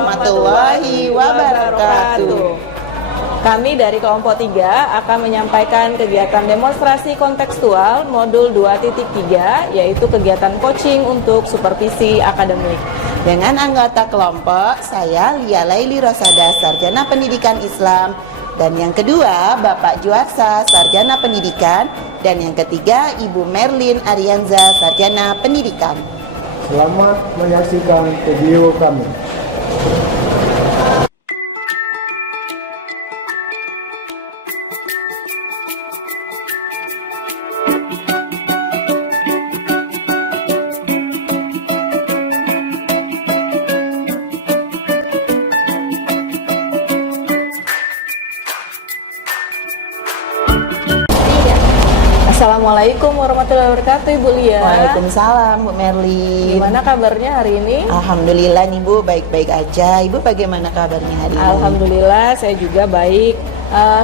warahmatullahi wabarakatuh. Kami dari kelompok 3 akan menyampaikan kegiatan demonstrasi kontekstual modul 2.3, yaitu kegiatan coaching untuk supervisi akademik. Dengan anggota kelompok, saya Lia Laili Rosada, Sarjana Pendidikan Islam. Dan yang kedua, Bapak Juarsa, Sarjana Pendidikan. Dan yang ketiga, Ibu Merlin Arianza, Sarjana Pendidikan. Selamat menyaksikan video kami. Assalamualaikum warahmatullahi wabarakatuh, Ibu Lia. Waalaikumsalam, Bu Merlin. Gimana kabarnya hari ini? Alhamdulillah nih Bu, baik-baik aja. Ibu bagaimana kabarnya hari ini? Alhamdulillah, saya juga baik.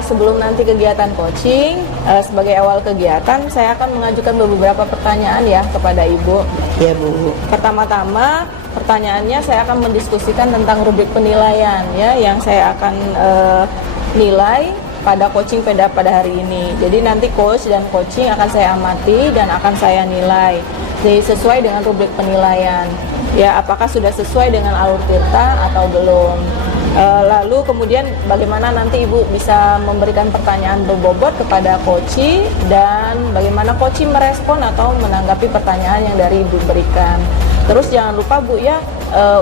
Sebelum nanti kegiatan coaching, sebagai awal kegiatan, saya akan mengajukan beberapa pertanyaan ya kepada Ibu. Ya Bu. Pertama-tama, pertanyaannya saya akan mendiskusikan tentang rubrik penilaian ya, yang saya akan nilai pada coaching pada hari ini. Jadi nanti coach dan coaching akan saya amati dan akan saya nilai. Jadi sesuai dengan rubrik penilaian. Ya, apakah sudah sesuai dengan alur tirta atau belum? Lalu kemudian bagaimana nanti Ibu bisa memberikan pertanyaan berbobot kepada coaching dan bagaimana coaching merespon atau menanggapi pertanyaan yang dari Ibu berikan. Terus jangan lupa Bu ya,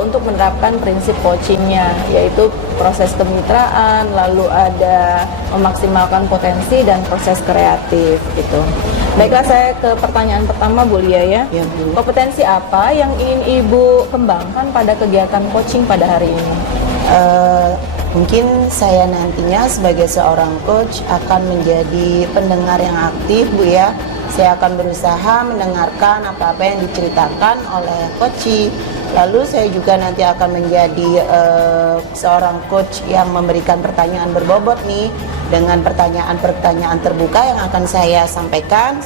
untuk menerapkan prinsip coachingnya, yaitu proses kemitraan, lalu ada memaksimalkan potensi dan proses kreatif gitu. Baiklah, saya ke pertanyaan pertama Bu Lia ya. Ya Bu. Kompetensi apa yang ingin Ibu kembangkan pada kegiatan coaching pada hari ini? Mungkin saya nantinya sebagai seorang coach akan menjadi pendengar yang aktif Bu ya. Saya akan berusaha mendengarkan apa-apa yang diceritakan oleh coach. Lalu saya juga nanti akan menjadi seorang coach yang memberikan pertanyaan berbobot nih, dengan pertanyaan-pertanyaan terbuka yang akan saya sampaikan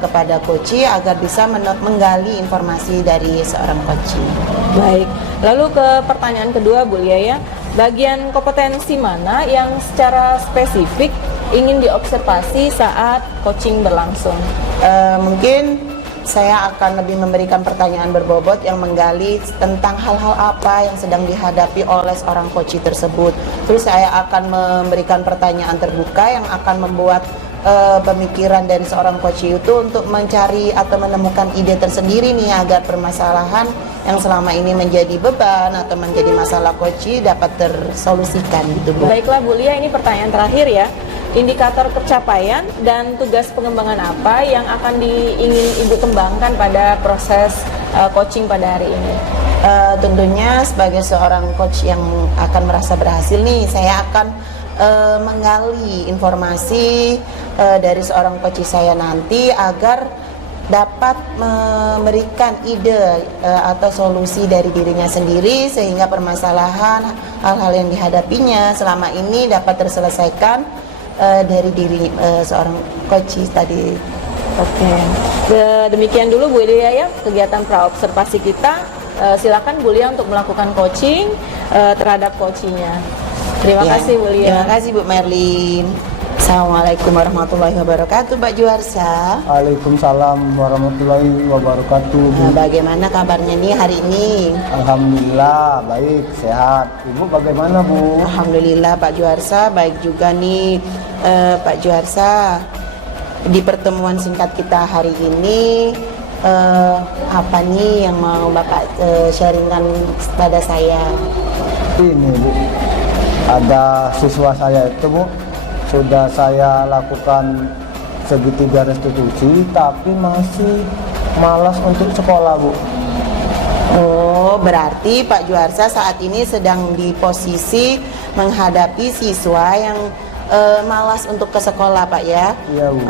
kepada coach agar bisa menggali informasi dari seorang coach. Baik, lalu ke pertanyaan kedua Bu Lia ya. Bagian kompetensi mana yang secara spesifik ingin diobservasi saat coaching berlangsung? Mungkin saya akan lebih memberikan pertanyaan berbobot yang menggali tentang hal-hal apa yang sedang dihadapi oleh seorang coach tersebut. Terus saya akan memberikan pertanyaan terbuka yang akan membuat pemikiran dari seorang coach itu untuk mencari atau menemukan ide tersendiri nih, agar permasalahan yang selama ini menjadi beban atau menjadi masalah coach dapat tersolusikan gitu Bu. Baiklah Bu Lia, ini pertanyaan terakhir ya. Indikator pencapaian dan tugas pengembangan apa yang akan ingin Ibu kembangkan pada proses coaching pada hari ini? Tentunya sebagai seorang coach yang akan merasa berhasil nih, saya akan menggali informasi dari seorang coach saya nanti agar dapat memberikan ide atau solusi dari dirinya sendiri, sehingga permasalahan hal-hal yang dihadapinya selama ini dapat terselesaikan dari diri seorang coach tadi. Oke. Demikian dulu Bu Lia ya kegiatan praobservasi kita. Silakan Bu Lia untuk melakukan coaching terhadap coachingnya. Terima kasih Bu Lia. Terima kasih Bu Merlin. Assalamualaikum warahmatullahi wabarakatuh, Pak Juarsa. Waalaikumsalam warahmatullahi wabarakatuh. Bagaimana kabarnya nih hari ini? Alhamdulillah baik, sehat. Ibu bagaimana Bu? Alhamdulillah Pak Juarsa, baik juga nih. Pak Juarsa, di pertemuan singkat kita hari ini, apa nih yang mau Bapak sharingkan pada saya? Ini Bu, ada siswa saya itu Bu, sudah saya lakukan segitiga restitusi tapi masih malas untuk sekolah Bu. Oh, berarti Pak Juarsa saat ini sedang di posisi menghadapi siswa yang malas untuk ke sekolah Pak ya? Iya Bu.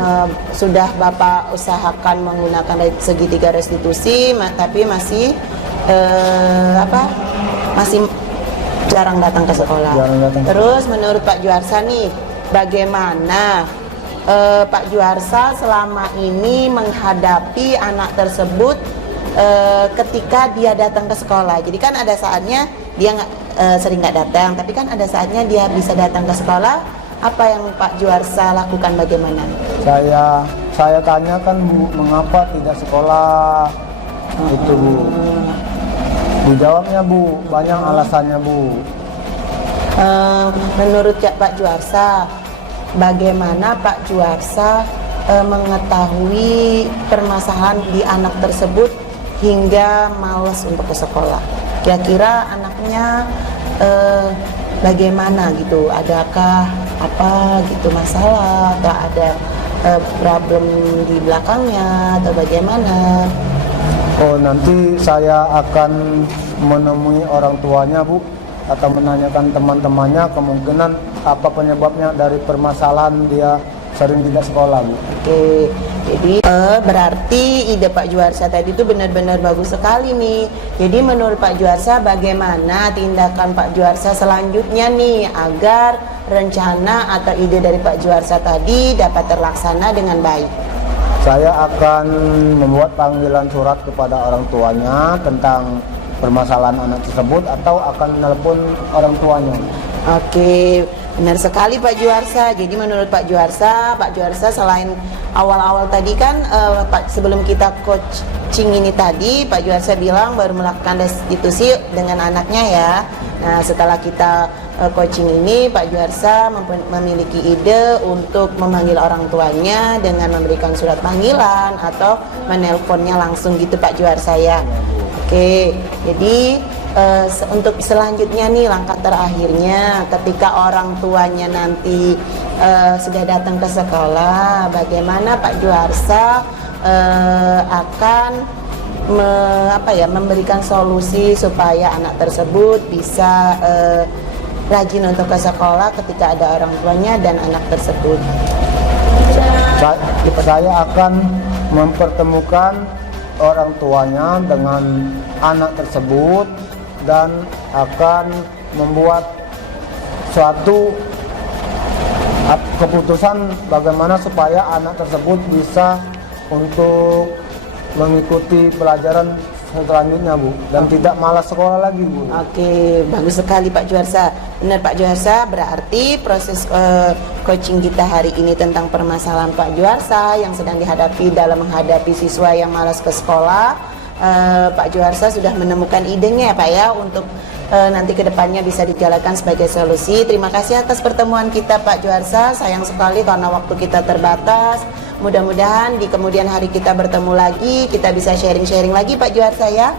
Sudah Bapak usahakan menggunakan segitiga restitusi, tapi masih masih jarang datang ke sekolah. Terus menurut Pak Juarsa nih, bagaimana Pak Juarsa selama ini menghadapi anak tersebut ketika dia datang ke sekolah? Jadi kan ada saatnya dia sering nggak datang, tapi kan ada saatnya dia bisa datang ke sekolah. Apa yang Pak Juarsa lakukan, bagaimana? Saya tanyakan Bu, mengapa tidak sekolah? Itu Bu. Dijawabnya Bu, banyak alasannya Bu. Menurut Pak Juarsa, bagaimana Pak Juarsa mengetahui permasalahan di anak tersebut hingga malas untuk ke sekolah? Kira-kira anaknya bagaimana gitu? Adakah apa gitu masalah atau ada problem di belakangnya atau bagaimana? Oh, nanti saya akan menemui orang tuanya Bu, atau menanyakan teman-temannya kemungkinan apa penyebabnya dari permasalahan dia sering tidak sekolah Bu. Oke, jadi berarti ide Pak Juarsa tadi itu benar-benar bagus sekali nih. Jadi menurut Pak Juarsa, bagaimana tindakan Pak Juarsa selanjutnya nih agar rencana atau ide dari Pak Juarsa tadi dapat terlaksana dengan baik? Saya akan membuat panggilan surat kepada orang tuanya tentang permasalahan anak tersebut, atau akan menelpon orang tuanya. Oke, benar sekali Pak Juarsa. Jadi menurut Pak Juarsa selain awal-awal tadi kan sebelum kita coaching ini tadi, Pak Juarsa bilang baru melakukan restitusi dengan anaknya ya. Nah, setelah kita coaching ini, Pak Juarsa memiliki ide untuk memanggil orang tuanya dengan memberikan surat panggilan atau menelponnya langsung gitu Pak Juarsa ya. Oke, jadi untuk selanjutnya nih, langkah terakhirnya ketika orang tuanya nanti sudah datang ke sekolah, bagaimana Pak Juarsa akan memberikan solusi supaya anak tersebut bisa rajin untuk ke sekolah ketika ada orang tuanya dan anak tersebut? Saya akan mempertemukan orang tuanya dengan anak tersebut dan akan membuat suatu keputusan bagaimana supaya anak tersebut bisa untuk mengikuti pelajaran selanjutnya Bu, dan tidak malas sekolah lagi Bu. Oke, bagus sekali Pak Juarsa. Benar Pak Juarsa, berarti proses coaching kita hari ini tentang permasalahan Pak Juarsa yang sedang dihadapi dalam menghadapi siswa yang malas ke sekolah. Pak Juarsa sudah menemukan idenya ya Pak ya, untuk nanti kedepannya bisa dijalankan sebagai solusi. Terima kasih atas pertemuan kita Pak Juarsa. Sayang sekali karena waktu kita terbatas. Mudah-mudahan di kemudian hari kita bertemu lagi, kita bisa sharing-sharing lagi Pak Juarsa ya.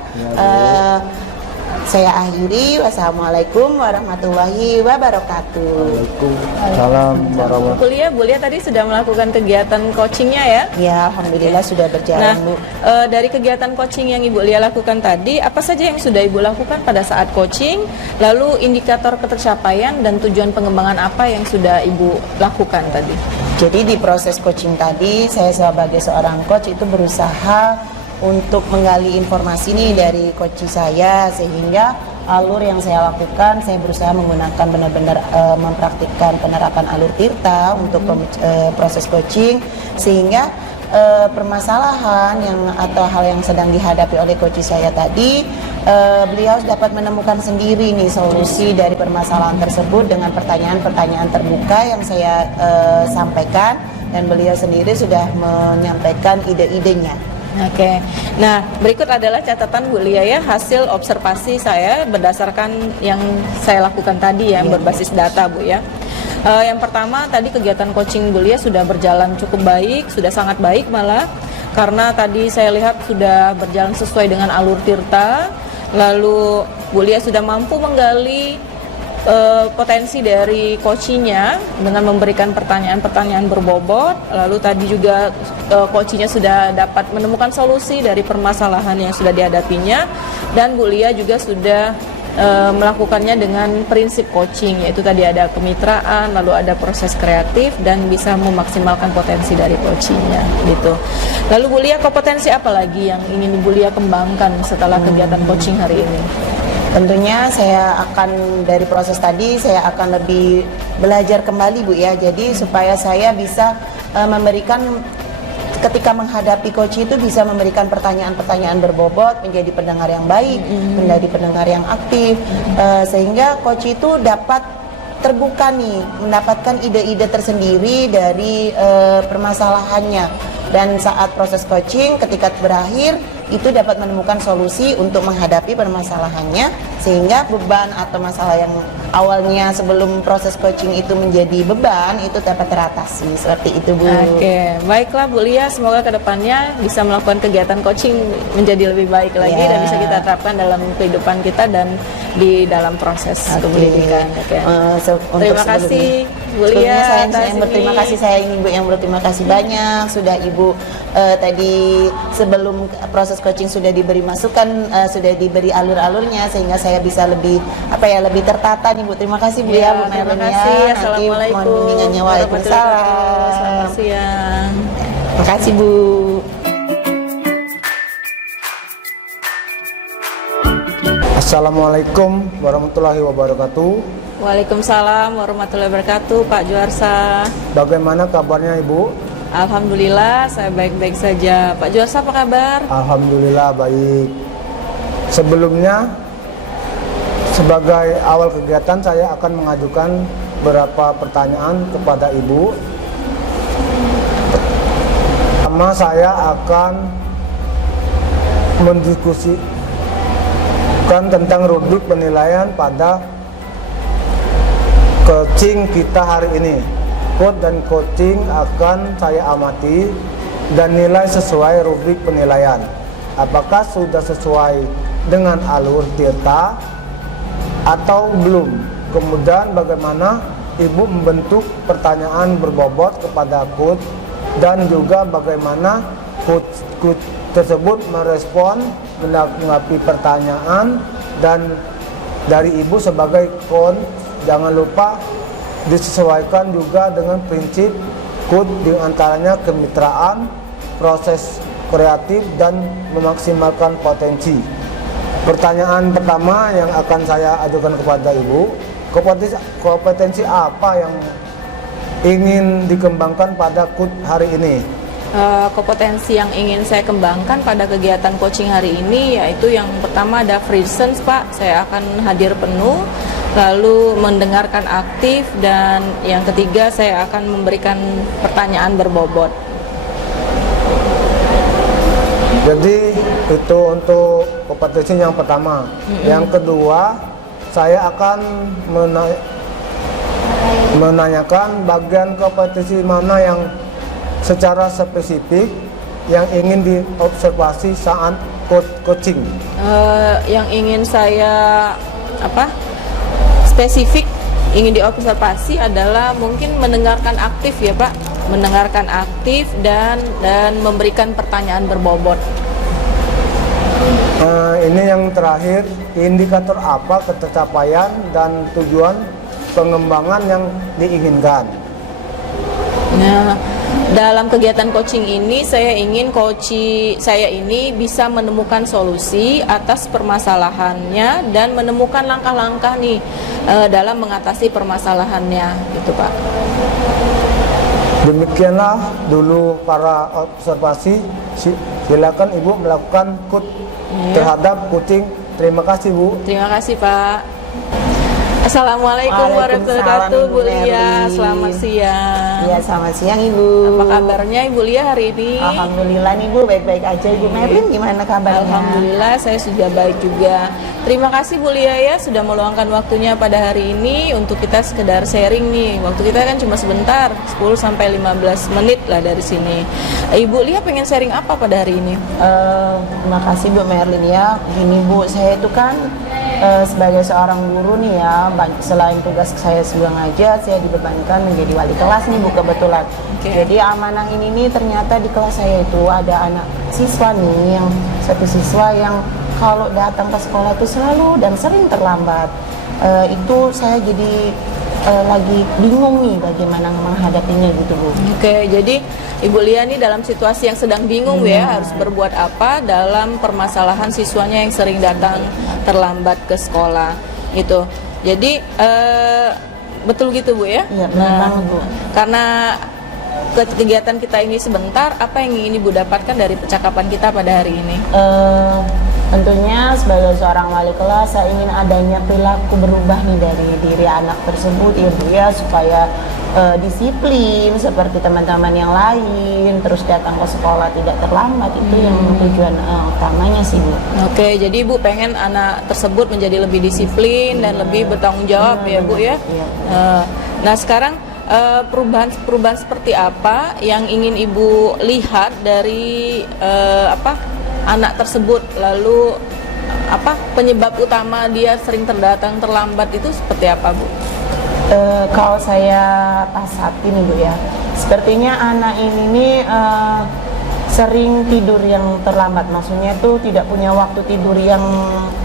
Saya akhiri. Wassalamualaikum warahmatullahi wabarakatuh. Waalaikumsalam warahmatullahi wabarakatuh. Bu Lia tadi sudah melakukan kegiatan coachingnya ya? Ya, alhamdulillah sudah berjalan Bu. Dari kegiatan coaching yang Ibu Lia lakukan tadi, apa saja yang sudah Ibu lakukan pada saat coaching? Lalu indikator ketercapaian dan tujuan pengembangan apa yang sudah Ibu lakukan tadi? Jadi di proses coaching tadi, saya sebagai seorang coach itu berusaha untuk menggali informasi nih dari coach saya, sehingga alur yang saya lakukan, saya berusaha menggunakan benar-benar mempraktikkan penerapan alur Tirta untuk proses coaching, sehingga permasalahan yang atau hal yang sedang dihadapi oleh coach saya tadi, beliau dapat menemukan sendiri nih solusi dari permasalahan tersebut dengan pertanyaan-pertanyaan terbuka yang saya sampaikan, dan beliau sendiri sudah menyampaikan ide-idenya. Oke, nah berikut adalah catatan Bu Lia ya, hasil observasi saya berdasarkan yang saya lakukan tadi ya, berbasis data Bu ya. Yang pertama tadi kegiatan coaching Bu Lia sudah berjalan cukup baik, sudah sangat baik malah, karena tadi saya lihat sudah berjalan sesuai dengan alur Tirta. Lalu Bu Lia sudah mampu menggali potensi dari coachingnya dengan memberikan pertanyaan-pertanyaan berbobot. Lalu tadi juga coachingnya sudah dapat menemukan solusi dari permasalahan yang sudah dihadapinya, dan Bu Lia juga sudah melakukannya dengan prinsip coaching, yaitu tadi ada kemitraan, lalu ada proses kreatif, dan bisa memaksimalkan potensi dari coachingnya gitu. Lalu Bu Lia, kompetensi apa lagi yang ingin Bu Lia kembangkan setelah kegiatan coaching hari ini? Tentunya saya akan dari proses tadi saya akan lebih belajar kembali Bu ya. Jadi supaya saya bisa memberikan ketika menghadapi coach itu bisa memberikan pertanyaan-pertanyaan berbobot, menjadi pendengar yang baik, menjadi pendengar yang aktif, sehingga coach itu dapat terbuka nih, mendapatkan ide-ide tersendiri dari permasalahannya. Dan saat proses coaching ketika berakhir itu dapat menemukan solusi untuk menghadapi permasalahannya, sehingga beban atau masalah yang awalnya sebelum proses coaching itu menjadi beban itu dapat teratasi. Seperti itu, Bu. Oke, baiklah Bu Lia, semoga kedepannya bisa melakukan kegiatan coaching menjadi lebih baik lagi dan bisa kita terapkan dalam kehidupan kita dan di dalam proses pendidikan. Terima kasih Bu Lia. Saya yang berterima kasih, saya ingin Ibu yang berterima kasih banyak sudah Ibu tadi sebelum proses coaching sudah diberi masukan, sudah diberi alur-alurnya sehingga saya bisa lebih lebih tertata nih Bu. Terima kasih Bu ya, Bu Terima Merlin kasih. ya. Assalamualaikum. Nanti mohon bimbingannya. Waalaikumsalam. Selamat siang. Terima kasih Bu. Assalamualaikum warahmatullahi wabarakatuh. Waalaikumsalam warahmatullahi wabarakatuh, Pak Juarsa. Bagaimana kabarnya Ibu? Alhamdulillah, saya baik-baik saja. Pak Juarsa, apa kabar? Alhamdulillah baik. Sebelumnya, sebagai awal kegiatan saya akan mengajukan beberapa pertanyaan kepada Ibu. Pertama, saya akan mendiskusikan tentang rubrik penilaian pada coaching kita hari ini. Coach dan coaching akan saya amati dan nilai sesuai rubrik penilaian. Apakah sudah sesuai dengan alur tirta atau belum? Kemudian bagaimana Ibu membentuk pertanyaan berbobot kepada coach dan juga bagaimana coach tersebut merespon menanggapi pertanyaan, dan dari Ibu sebagai coach jangan lupa disesuaikan juga dengan prinsip coach, diantaranya kemitraan, proses kreatif, dan memaksimalkan potensi. Pertanyaan pertama yang akan saya ajukan kepada Ibu, kompetensi apa yang ingin dikembangkan pada coach hari ini? Kompetensi yang ingin saya kembangkan pada kegiatan coaching hari ini yaitu yang pertama ada presence, Pak. Saya akan hadir penuh, lalu mendengarkan aktif, dan yang ketiga saya akan memberikan pertanyaan berbobot. Jadi itu untuk kompetensi yang pertama. Yang kedua, saya akan menanyakan bagian kompetensi mana yang secara spesifik yang ingin diobservasi saat coaching. Yang ingin saya spesifik ingin diobservasi adalah mungkin mendengarkan aktif ya Pak, mendengarkan aktif dan memberikan pertanyaan berbobot. Ini yang terakhir, indikator apa ketercapaian dan tujuan pengembangan yang diinginkan? Nah, dalam kegiatan coaching ini saya ingin saya ini bisa menemukan solusi atas permasalahannya dan menemukan langkah-langkah nih dalam mengatasi permasalahannya, gitu Pak. Demikianlah dulu para observasi. Silakan Ibu melakukan coach terhadap coaching. Terima kasih Bu. Terima kasih Pak. Assalamualaikum warahmatullahi wabarakatuh, Bu Lia. Selamat siang. Iya, selamat siang Ibu. Apa kabarnya Ibu Lia hari ini? Alhamdulillah nih Bu, baik-baik aja. Ibu Merlin gimana kabarnya? Alhamdulillah saya sudah baik juga. Terima kasih Bu Lia ya sudah meluangkan waktunya pada hari ini untuk kita sekedar sharing nih. Waktu kita kan cuma sebentar, 10 sampai 15 menit lah dari sini. Ibu Lia pengen sharing apa pada hari ini? Terima kasih Bu Merlin ya. Gini Bu, saya itu kan sebagai seorang guru nih ya, selain tugas saya sebagai ngajar, saya dibebankan menjadi wali kelas nih Bu kebetulan. Jadi amanah ini nih ternyata di kelas saya itu ada anak siswa nih, yang satu siswa yang kalau datang ke sekolah itu selalu dan sering terlambat. Itu saya jadi lagi bingung nih bagaimana menghadapinya gitu Bu. Oke, jadi Ibu Lia nih dalam situasi yang sedang bingung ya, harus berbuat apa dalam permasalahan siswanya yang sering datang terlambat ke sekolah itu. Jadi betul gitu Bu ya? Iya, benar banget Bu. Karena kegiatan kita ini sebentar, apa yang ingin Ibu dapatkan dari percakapan kita pada hari ini? Tentunya sebagai seorang wali kelas saya ingin adanya perilaku berubah nih dari diri anak tersebut ya Bu ya, supaya disiplin seperti teman-teman yang lain, terus datang ke sekolah tidak terlambat. Itu yang tujuan utamanya sih Bu. Oke, jadi Ibu pengen anak tersebut menjadi lebih disiplin dan lebih bertanggung jawab ya Bu ya. Iya. Nah sekarang perubahan seperti apa yang ingin Ibu lihat dari anak tersebut, lalu penyebab utama dia sering terlambat itu seperti apa Bu? Kalau saya pasati nih Bu ya, sepertinya anak ini nih sering tidur yang terlambat, maksudnya tuh tidak punya waktu tidur yang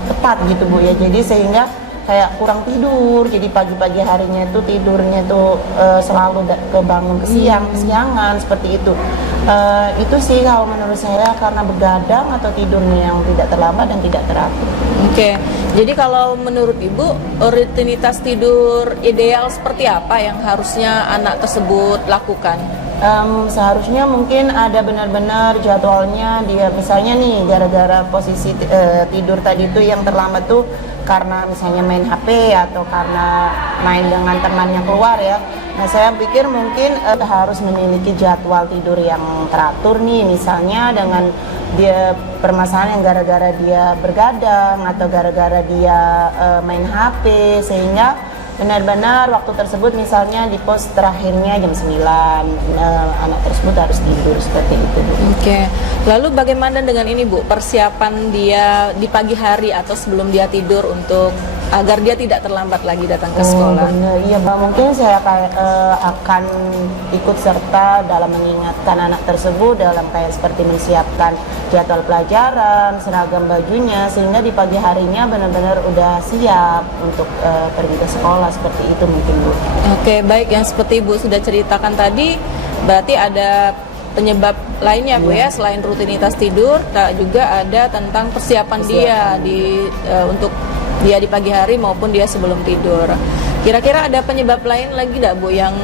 tepat gitu Bu ya, jadi sehingga kayak kurang tidur, jadi pagi-pagi harinya itu tidurnya tuh selalu kebangun kesiangan seperti itu. Itu sih kalau menurut saya karena begadang atau tidurnya yang tidak terlambat dan tidak teratur. Oke, jadi kalau menurut Ibu rutinitas tidur ideal seperti apa yang harusnya anak tersebut lakukan? Seharusnya mungkin ada benar-benar jadwalnya dia, misalnya nih gara-gara posisi tidur tadi itu yang terlambat tuh karena misalnya main HP atau karena main dengan temannya keluar ya. Nah saya pikir mungkin harus memiliki jadwal tidur yang teratur nih, misalnya dengan dia permasalahan yang gara-gara dia bergadang atau gara-gara dia main HP, sehingga benar-benar waktu tersebut misalnya di pos terakhirnya jam 9 anak tersebut harus tidur seperti itu Bu. Oke, lalu bagaimana dengan ini Bu, persiapan dia di pagi hari atau sebelum dia tidur untuk agar dia tidak terlambat lagi datang ke sekolah? Iya Mbak, mungkin saya akan ikut serta dalam mengingatkan anak tersebut dalam kayak seperti menyiapkan jadwal pelajaran, seragam bajunya, sehingga di pagi harinya benar-benar udah siap untuk pergi ke sekolah, seperti itu mungkin Bu. Oke, baik, yang seperti Ibu sudah ceritakan tadi, berarti ada penyebab lainnya Bu ya, selain rutinitas tidur, juga ada tentang persiapan dia untuk dia di pagi hari maupun dia sebelum tidur. Kira-kira ada penyebab lain lagi tidak Bu yang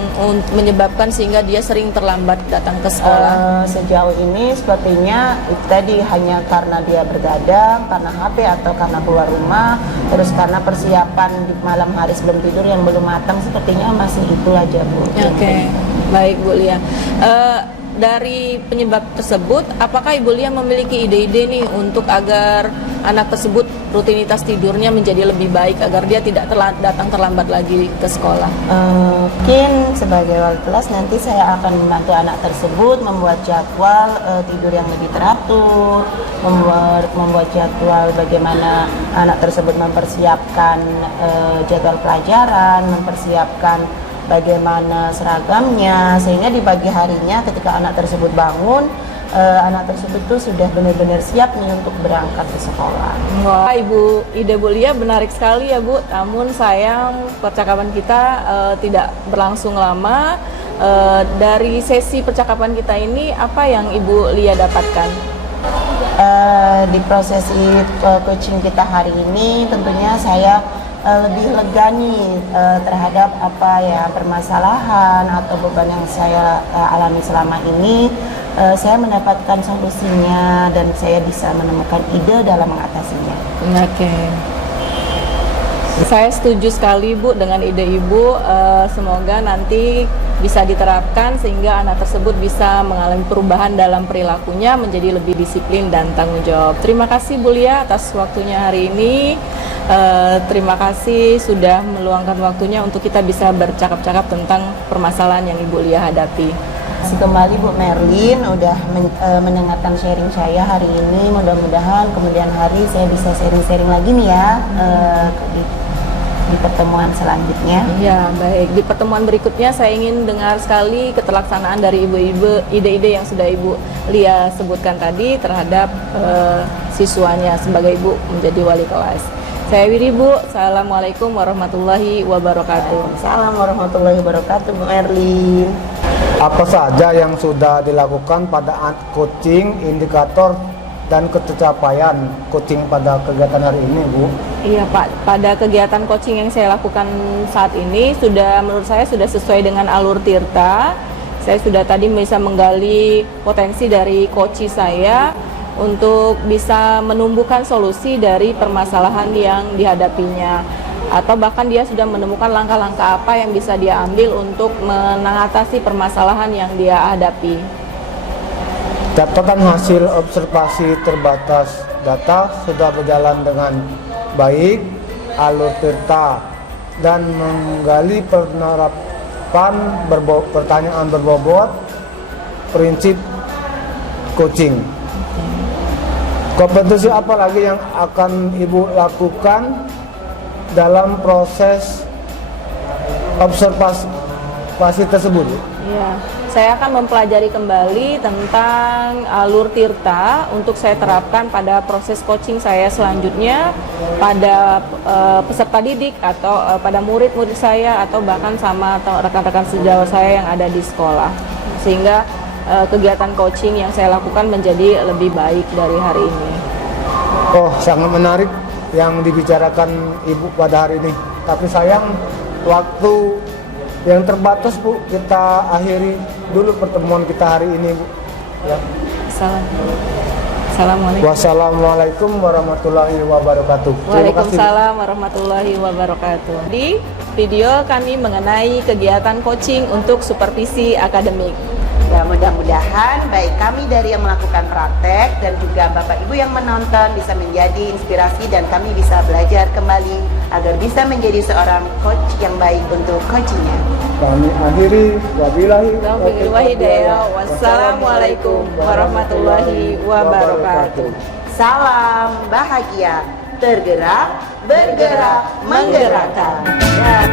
menyebabkan sehingga dia sering terlambat datang ke sekolah? Sejauh ini sepertinya itu tadi hanya karena dia bergadang, karena HP atau karena keluar rumah, terus karena persiapan di malam hari sebelum tidur yang belum matang, sepertinya masih itu aja Bu. Oke, baik Bu Lia. Dari penyebab tersebut, apakah Ibu Lia memiliki ide-ide nih untuk agar anak tersebut rutinitas tidurnya menjadi lebih baik agar dia tidak datang terlambat lagi ke sekolah? Mungkin sebagai wali kelas nanti saya akan membantu anak tersebut membuat jadwal tidur yang lebih teratur, membuat jadwal bagaimana anak tersebut mempersiapkan jadwal pelajaran, mempersiapkan bagaimana seragamnya, sehingga di pagi harinya ketika anak tersebut bangun, anak tersebut tuh sudah benar-benar siap nih untuk berangkat ke sekolah. Wah, ide Bu Lia menarik sekali ya Bu. Namun sayang percakapan kita tidak berlangsung lama. Dari sesi percakapan kita ini, apa yang Ibu Lia dapatkan? Di prosesi coaching kita hari ini, tentunya saya lebih lega nih terhadap apa ya permasalahan atau beban yang saya alami selama ini. Saya mendapatkan solusinya dan saya bisa menemukan ide dalam mengatasinya. Oke. Saya setuju sekali Bu dengan ide Ibu. Semoga nanti bisa diterapkan sehingga anak tersebut bisa mengalami perubahan dalam perilakunya menjadi lebih disiplin dan tanggung jawab. Terima kasih Bu Lia atas waktunya hari ini. Terima kasih sudah meluangkan waktunya untuk kita bisa bercakap-cakap tentang permasalahan yang Ibu Lia hadapi. Terima kasih kembali Bu Merlin udah mendengarkan sharing saya hari ini. Mudah-mudahan kemudian hari saya bisa sharing-sharing lagi nih ya di pertemuan selanjutnya. Ya, baik. Di pertemuan berikutnya saya ingin dengar sekali keterlaksanaan dari ibu-ibu, ide-ide yang sudah Ibu Lia sebutkan tadi terhadap siswanya sebagai Ibu menjadi wali kelas. Saya Wiri Bu, Assalamualaikum warahmatullahi wabarakatuh. Assalamualaikum warahmatullahi wabarakatuh Bu Merlin. Apa saja yang sudah dilakukan pada coaching, indikator, dan kecapaian coaching pada kegiatan hari ini Bu? Iya Pak, pada kegiatan coaching yang saya lakukan saat ini menurut saya sudah sesuai dengan alur Tirta, Saya sudah tadi bisa menggali potensi dari coach saya untuk bisa menumbuhkan solusi dari permasalahan yang dihadapinya, atau bahkan dia sudah menemukan langkah-langkah apa yang bisa dia ambil untuk mengatasi permasalahan yang dia hadapi. Catatan hasil observasi terbatas data sudah berjalan dengan baik, alur Tirta, dan menggali penerapan pertanyaan berbobot prinsip coaching. Kompetensi apa lagi yang akan Ibu lakukan dalam proses observasi tersebut? Ya, saya akan mempelajari kembali tentang alur Tirta untuk saya terapkan pada proses coaching saya selanjutnya pada peserta didik atau pada murid-murid saya, atau bahkan sama rekan-rekan sejawat saya yang ada di sekolah, sehingga kegiatan coaching yang saya lakukan menjadi lebih baik dari hari ini. Oh, sangat menarik yang dibicarakan Ibu pada hari ini. Tapi sayang waktu yang terbatas, Bu. Kita akhiri dulu pertemuan kita hari ini, Bu. Ya. Assalamualaikum. Wassalamualaikum warahmatullahi wabarakatuh. Waalaikumsalam warahmatullahi wabarakatuh. Di video kami mengenai kegiatan coaching untuk supervisi akademik. Ya, mudah-mudahan baik kami dari yang melakukan praktek dan juga Bapak Ibu yang menonton bisa menjadi inspirasi dan kami bisa belajar kembali agar bisa menjadi seorang coach yang baik untuk coachingnya. Kami akhiri. Wassalamualaikum warahmatullahi wabarakatuh. Salam bahagia, tergerak, bergerak, menggerakkan. Ya.